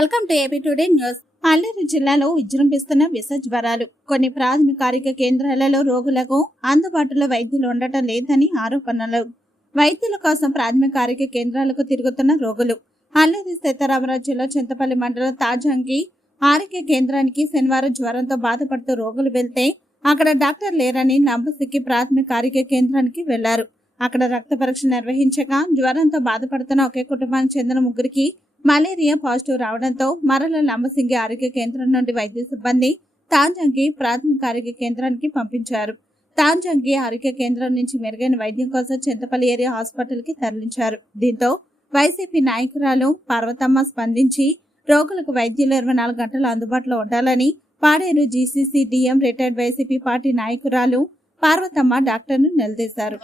Welcome to AP today news. పల్లెరు జిల్లాలో విజృంభిస్తున్న విష జ్వరాలు. కొన్ని ప్రాథమిక ఆరోగ్య కేంద్రాలలో రోగులకు అందుబాటులో వైద్యులు ఉండటం లేదని ఆరోపణలు. వైద్యుల కోసం ప్రాథమిక ఆరోగ్య కేంద్రాలకు తిరుగుతున్న రోగులు. అల్లూరి సీతారామరాజు జిల్లా చింతపల్లి మండలం తాజాంకి ఆరోగ్య కేంద్రానికి శనివారం జ్వరంతో బాధపడుతూ రోగులు వెళ్తే అక్కడ డాక్టర్ లేరని నంబసిక్కి ప్రాథమిక ఆరోగ్య కేంద్రానికి వెళ్ళారు. అక్కడ రక్త పరీక్ష నిర్వహించగా జ్వరంతో బాధపడుతున్న ఒకే కుటుంబానికి చెందిన ముగ్గురికి మలేరియా పాజిటివ్ రావడంతో మరల లంబసింగి ఆరోగ్య కేంద్రం నుండి వైద్య సిబ్బంది తాంజంగి ప్రాథమిక ఆరోగ్య కేంద్రానికి పంపించారు తాంజంగి ఆరోగ్య కేంద్రం నుంచి మెరుగైన వైద్యం కోసం చింతపల్లి ఏరియా హాస్పిటల్కి తరలించారు దీంతో వైసీపీ నాయకురాలు పార్వతమ్మ స్పందించి రోగులకు వైద్యులు ఇరవై నాలుగు గంటలు అందుబాటులో ఉండాలని Paderu GCC DM retired YCP party నాయకురాలు పార్వతమ్మ డాక్టర్ను నిలదీశారు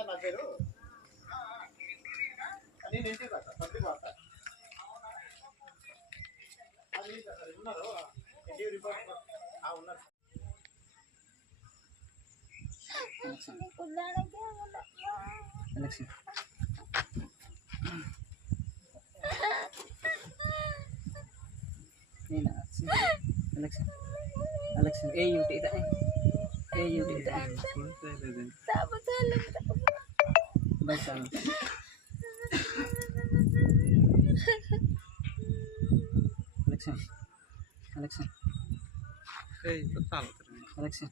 Alexia. Nina, Alexia. Alexia. Alexia. Eh, yung tita eh. Eh, yung tita eh. Tapos alam ko. Basta. Election ఏ యూటీ ఇదా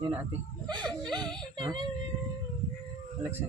ఏ యూటీ ఇదా